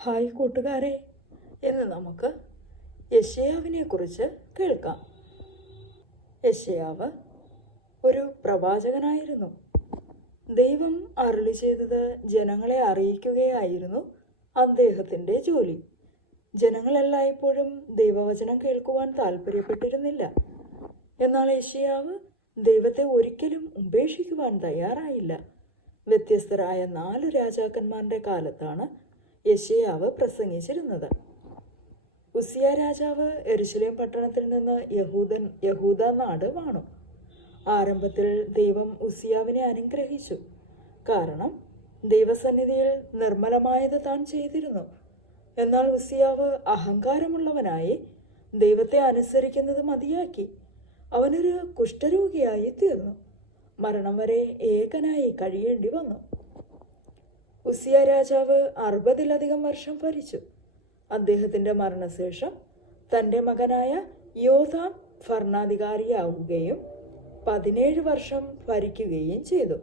Hi കൂട്ടുകാരെ. ഇന്ന് നമുക്ക് യശയാവിനെ കുറിച്ച് കേൾക്കാം. യശയാവ് ഒരു പ്രവാചകനായിരുന്നു. ദൈവം അരുളി ചെയ്തത് ജനങ്ങളെ അറിയിക്കുകയായിരുന്നു അദ്ദേഹത്തിന്റെ ജോലി. ജനങ്ങളെല്ലായ്പ്പോഴും ദൈവവചനം കേൾക്കുവാൻ താല്പര്യപ്പെട്ടിരുന്നില്ല. എന്നാൽ യശയാവ് ദൈവത്തെ ഒരിക്കലും ഉപേക്ഷിക്കുവാൻ തയ്യാറായില്ല. വ്യത്യസ്തരായ നാല് രാജാക്കന്മാരുടെ കാലത്താണ് യശയാവ് പ്രസംഗിച്ചിരുന്നത്. ഉസിയ രാജാവ് എരുശലേം പട്ടണത്തിൽ നിന്ന് യഹൂദൻ യഹൂദ നാട് വാണു. ആരംഭത്തിൽ ദൈവം ഉസിയാവിനെ അനുഗ്രഹിച്ചു. കാരണം ദൈവസന്നിധിയിൽ നിർമ്മലമായത് താൻ ചെയ്തിരുന്നു. എന്നാൽ ഉസിയാവ് അഹങ്കാരമുള്ളവനായി ദൈവത്തെ അനുസരിക്കുന്നത് മതിയാക്കി. അവനൊരു കുഷ്ഠരോഗിയായി തീർന്നു. മരണം വരെ ഏകനായി കഴിയേണ്ടി വന്നു. ഉസിയ രാജാവ് അറുപതിലധികം വർഷം ഭരിച്ചു. അദ്ദേഹത്തിന്റെ മരണശേഷം തന്റെ മകനായ യോധാം ഭരണാധികാരിയാവുകയും പതിനേഴ് വർഷം ഭരിക്കുകയും ചെയ്തു.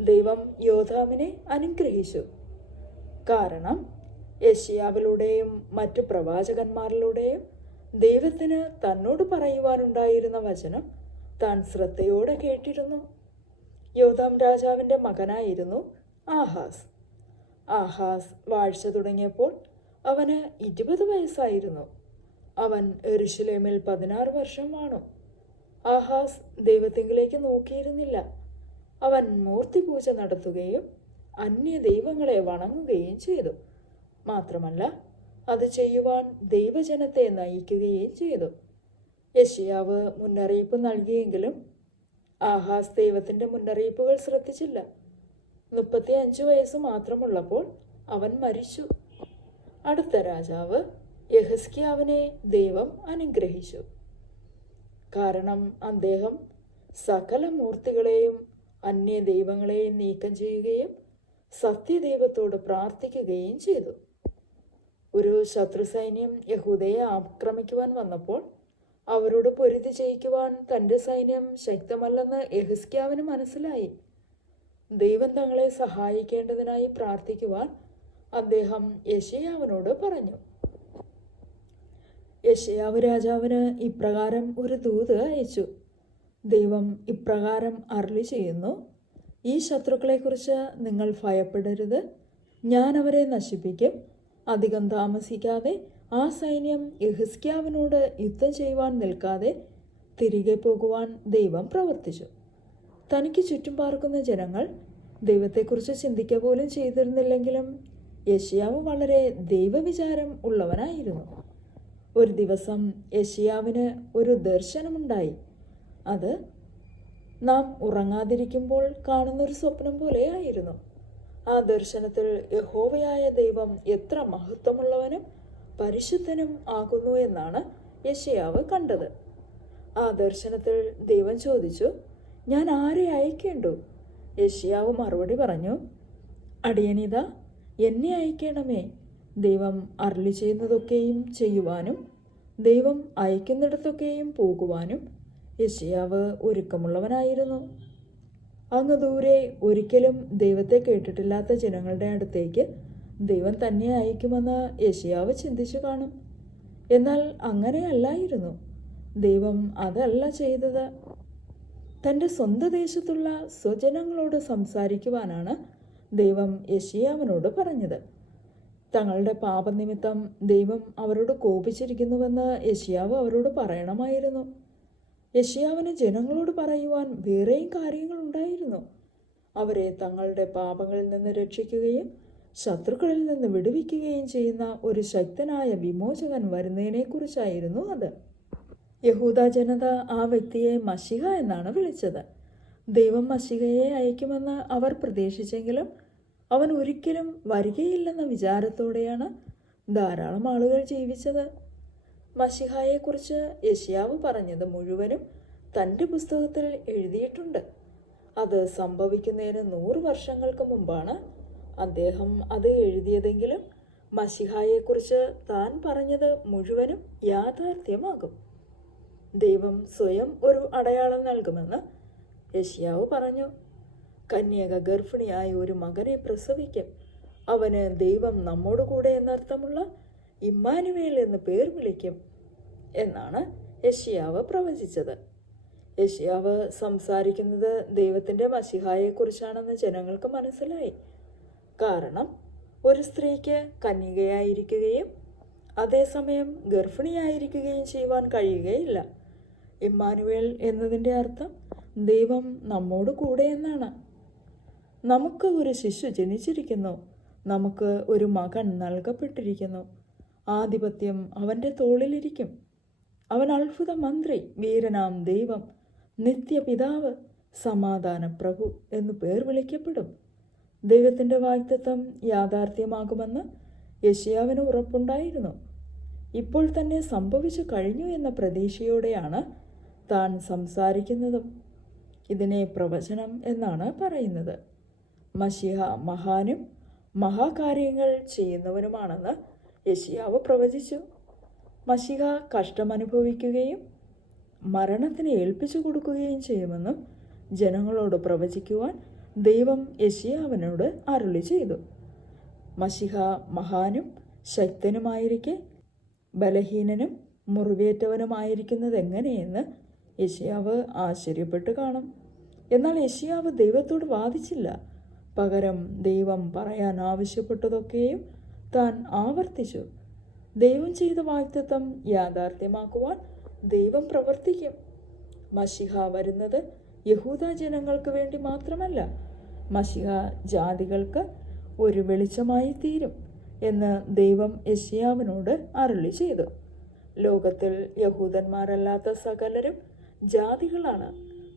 ദൈവം യോധാമിനെ അനുഗ്രഹിച്ചു. കാരണം യശിയാവിലൂടെയും മറ്റു പ്രവാചകന്മാരിലൂടെയും ദൈവത്തിന് തന്നോട് പറയുവാനുണ്ടായിരുന്ന വചനം താൻ ശ്രദ്ധയോടെ കേട്ടിരുന്നു. യോധാം രാജാവിന്റെ മകനായിരുന്നു ആഹാസ്. ആഹാസ് വാഴ്ച തുടങ്ങിയപ്പോൾ അവന് ഇരുപത് വയസ്സായിരുന്നു. അവൻ എരുഷലേമിൽ പതിനാറ് വർഷം വാണു. ആഹാസ് ദൈവത്തിങ്കിലേക്ക് നോക്കിയിരുന്നില്ല. അവൻ മൂർത്തി പൂജ നടത്തുകയും അന്യ ദൈവങ്ങളെ വണങ്ങുകയും ചെയ്തു. മാത്രമല്ല അത് ചെയ്യുവാൻ ദൈവജനത്തെ നയിക്കുകയും ചെയ്തു. യഷിയാവ് മുന്നറിയിപ്പ് നൽകിയെങ്കിലും ആഹാസ് ദൈവത്തിന്റെ മുന്നറിയിപ്പുകൾ ശ്രദ്ധിച്ചില്ല. മുപ്പത്തി അഞ്ച് വയസ്സ് മാത്രമുള്ളപ്പോൾ അവൻ മരിച്ചു. അടുത്ത രാജാവ് യഹസ്കിയാവിനെ ദൈവം അനുഗ്രഹിച്ചു. കാരണം അദ്ദേഹം സകല മൂർത്തികളെയും അന്യ ദൈവങ്ങളെയും നീക്കം ചെയ്യുകയും സത്യദൈവത്തോട് പ്രാർത്ഥിക്കുകയും ചെയ്തു. ഒരു ശത്രു സൈന്യം യഹൂദയെ ആക്രമിക്കുവാൻ വന്നപ്പോൾ അവരോട് പൊരുതി ജയിക്കുവാൻ തന്റെ സൈന്യം ശക്തമല്ലെന്ന് യഹസ്ക്യാവിന് മനസ്സിലായി. ദൈവം തങ്ങളെ സഹായിക്കേണ്ടതിനായി പ്രാർത്ഥിക്കുവാൻ അദ്ദേഹം യശയാവിനോട് പറഞ്ഞു. യശയാവ് രാജാവിന് ഇപ്രകാരം ഒരു ദൂത് അയച്ചു. ദൈവം ഇപ്രകാരം അരളി ചെയ്യുന്നു ഈ ശത്രുക്കളെക്കുറിച്ച് നിങ്ങൾ ഭയപ്പെടരുത്. ഞാൻ അവരെ നശിപ്പിക്കും. അധികം താമസിക്കാതെ ആ സൈന്യം യഹിസ്ക്യാവിനോട് യുദ്ധം ചെയ്യുവാൻ നിൽക്കാതെ തിരികെ പോകുവാൻ ദൈവം പ്രവർത്തിച്ചു. തനിക്ക് ചുറ്റും പാർക്കുന്ന ജനങ്ങൾ ദൈവത്തെക്കുറിച്ച് ചിന്തിക്കുക പോലും ചെയ്തിരുന്നില്ലെങ്കിലും യഷിയാവ് വളരെ ദൈവവിചാരം ഉള്ളവനായിരുന്നു. ഒരു ദിവസം യഷിയാവിന് ഒരു ദർശനമുണ്ടായി. അത് നാം ഉറങ്ങാതിരിക്കുമ്പോൾ കാണുന്നൊരു സ്വപ്നം പോലെയായിരുന്നു. ആ ദർശനത്തിൽ യഹോവയായ ദൈവം എത്ര മഹത്വമുള്ളവനും പരിശുദ്ധനും ആകുന്നു എന്നാണ് യശയാവ് കണ്ടത്. ആ ദർശനത്തിൽ ദൈവം ചോദിച്ചു ഞാൻ ആരെ അയക്കേണ്ടു? യശയാവ് മറുപടി പറഞ്ഞു അടിയനിത എന്നെ അയക്കണമേ. ദൈവം അരളി ചെയ്യുന്നതൊക്കെയും ചെയ്യുവാനും ദൈവം അയക്കുന്നിടത്തൊക്കെയും പോകുവാനും യശിയാവ് ഒരുക്കമുള്ളവനായിരുന്നു. അങ്ങ് ദൂരെ ഒരിക്കലും ദൈവത്തെ കേട്ടിട്ടില്ലാത്ത ജനങ്ങളുടെ അടുത്തേക്ക് ദൈവം തന്നെ അയക്കുമെന്ന് യശിയാവ് ചിന്തിച്ചു കാണും. എന്നാൽ അങ്ങനെയല്ലായിരുന്നു. ദൈവം അതല്ല ചെയ്തത്. തന്റെ സ്വന്തം ദേശത്തുള്ള സ്വജനങ്ങളോട് സംസാരിക്കുവാനാണ് ദൈവം യശിയാവിനോട് പറഞ്ഞത്. തങ്ങളുടെ പാപനിമിത്തം ദൈവം അവരോട് കോപിച്ചിരിക്കുന്നുവെന്ന് യശിയാവ് അവരോട് പറയണമായിരുന്നു. യശിയാവിന് ജനങ്ങളോട് പറയുവാൻ വേറെയും കാര്യങ്ങളുണ്ടായിരുന്നു അവരെ തങ്ങളുടെ പാപങ്ങളിൽ നിന്ന് രക്ഷിക്കുകയും ശത്രുക്കളിൽ നിന്ന് വിടുവിക്കുകയും ചെയ്യുന്ന ഒരു ശക്തനായ വിമോചകൻ വരുന്നതിനെക്കുറിച്ചായിരുന്നു അത്. യഹൂദ ജനത ആ വ്യക്തിയെ മഷിക എന്നാണ് വിളിച്ചത്. ദൈവം മഷികയെ അയക്കുമെന്ന് അവർ പ്രതീക്ഷിച്ചെങ്കിലും അവൻ ഒരിക്കലും വരികയില്ലെന്ന വിചാരത്തോടെയാണ് ധാരാളം ആളുകൾ ജീവിച്ചത്. മഷിഹായെക്കുറിച്ച് യഷ്യാവ് പറഞ്ഞത് മുഴുവനും തന്റെ പുസ്തകത്തിൽ എഴുതിയിട്ടുണ്ട്. അത് സംഭവിക്കുന്നതിന് നൂറ് വർഷങ്ങൾക്ക് മുമ്പാണ് അദ്ദേഹം അത് എഴുതിയതെങ്കിലും മഷിഹായെക്കുറിച്ച് താൻ പറഞ്ഞത് മുഴുവനും യാഥാർത്ഥ്യമാകും. ദൈവം സ്വയം ഒരു അടയാളം നൽകുമെന്ന് യഷ്യാവ് പറഞ്ഞു. കന്യക ഗർഭിണിയായ ഒരു മകനെ പ്രസവിക്കും. അവന് ദൈവം നമ്മോട് കൂടെ എന്നർത്ഥമുള്ള ഇമ്മാനുവേൽ എന്ന് പേർ വിളിക്കും എന്നാണ് യഷിയാവ് പ്രവചിച്ചത്. യഷിയാവ് സംസാരിക്കുന്നത് ദൈവത്തിന്റെ മഷിഹായെക്കുറിച്ചാണെന്ന് ജനങ്ങൾക്ക് മനസ്സിലായി. കാരണം ഒരു സ്ത്രീക്ക് കന്യകയായിരിക്കുകയും അതേസമയം ഗർഭിണിയായിരിക്കുകയും ചെയ്യുവാൻ കഴിയുകയില്ല. ഇമ്മാനുവേൽ എന്നതിന്റെ അർത്ഥം ദൈവം നമ്മോട് കൂടെ എന്നാണ്. നമുക്ക് ഒരു ശിശു ജനിച്ചിരിക്കുന്നു. നമുക്ക് ഒരു മകൻ നൽകപ്പെട്ടിരിക്കുന്നു. ആധിപത്യം അവന്റെ തോളിലിരിക്കും. അവൻ അത്ഭുത മന്ത്രി വീരനാം ദൈവം നിത്യപിതാവ് സമാധാന പ്രഭു എന്നു പേർ വിളിക്കപ്പെടും. ദൈവത്തിന്റെ വാഗ്ദത്വം യാഥാർത്ഥ്യമാകുമെന്ന് യശിയാവിന് ഉറപ്പുണ്ടായിരുന്നു. ഇപ്പോൾ തന്നെ സംഭവിച്ചു കഴിഞ്ഞു എന്ന പ്രതീക്ഷയോടെയാണ് താൻ സംസാരിക്കുന്നതും ഇതിനെ പ്രവചനം എന്നാണ് പറയുന്നത്. മഷിഹ മഹാനും മഹാകാര്യങ്ങൾ ചെയ്യുന്നവനുമാണെന്ന് യഷിയാവ് പ്രവചിച്ചു. മഷിഹ കഷ്ടമനുഭവിക്കുകയും മരണത്തിന് ഏൽപ്പിച്ചു കൊടുക്കുകയും ചെയ്യുമെന്നും ജനങ്ങളോട് പ്രവചിക്കുവാൻ ദൈവം യഷിയാവിനോട് അരുളി ചെയ്തു. മഷിഹ മഹാനും ശക്തനുമായിരിക്കെ ബലഹീനനും മുറിവേറ്റവനുമായിരിക്കുന്നത് എങ്ങനെയെന്ന് യശിയാവ് ആശ്ചര്യപ്പെട്ട് കാണും. എന്നാൽ യശയാവ് ദൈവത്തോട് വാദിച്ചില്ല. പകരം ദൈവം പറയാൻ ആവശ്യപ്പെട്ടതൊക്കെയും താൻ ആവർത്തിച്ചു. ദൈവം ചെയ്ത വാഗ്ദത്വം യാഥാർത്ഥ്യമാക്കുവാൻ ദൈവം പ്രവർത്തിക്കും. മഷിഹ വരുന്നത് യഹൂദ ജനങ്ങൾക്ക് വേണ്ടി മാത്രമല്ല മഷിഹ ജാതികൾക്ക് ഒരു വെളിച്ചമായി തീരും എന്ന് ദൈവം യശിയാവിനോട് അരുളി ചെയ്തു. ലോകത്തിൽ യഹൂദന്മാരല്ലാത്ത സകലരും ജാതികളാണ്.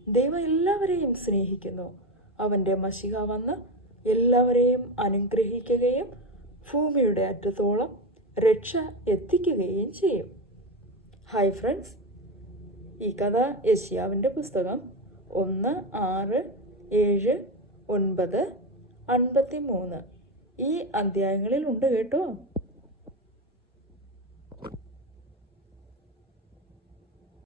ദൈവം എല്ലാവരെയും സ്നേഹിക്കുന്നു. അവന്റെ മഷിക വന്ന് എല്ലാവരെയും അനുഗ്രഹിക്കുകയും ഭൂമിയുടെ അറ്റത്തോളം രക്ഷ എത്തിക്കുകയും ചെയ്യും. ഹായ് ഫ്രണ്ട്സ് ഈ കഥ യശ്യാവിന്റെ പുസ്തകം ഒന്ന് ആറ് ഏഴ് ഒൻപത് അൻപത്തി മൂന്ന് ഈ അധ്യായങ്ങളിൽ ഉണ്ട് കേട്ടോ.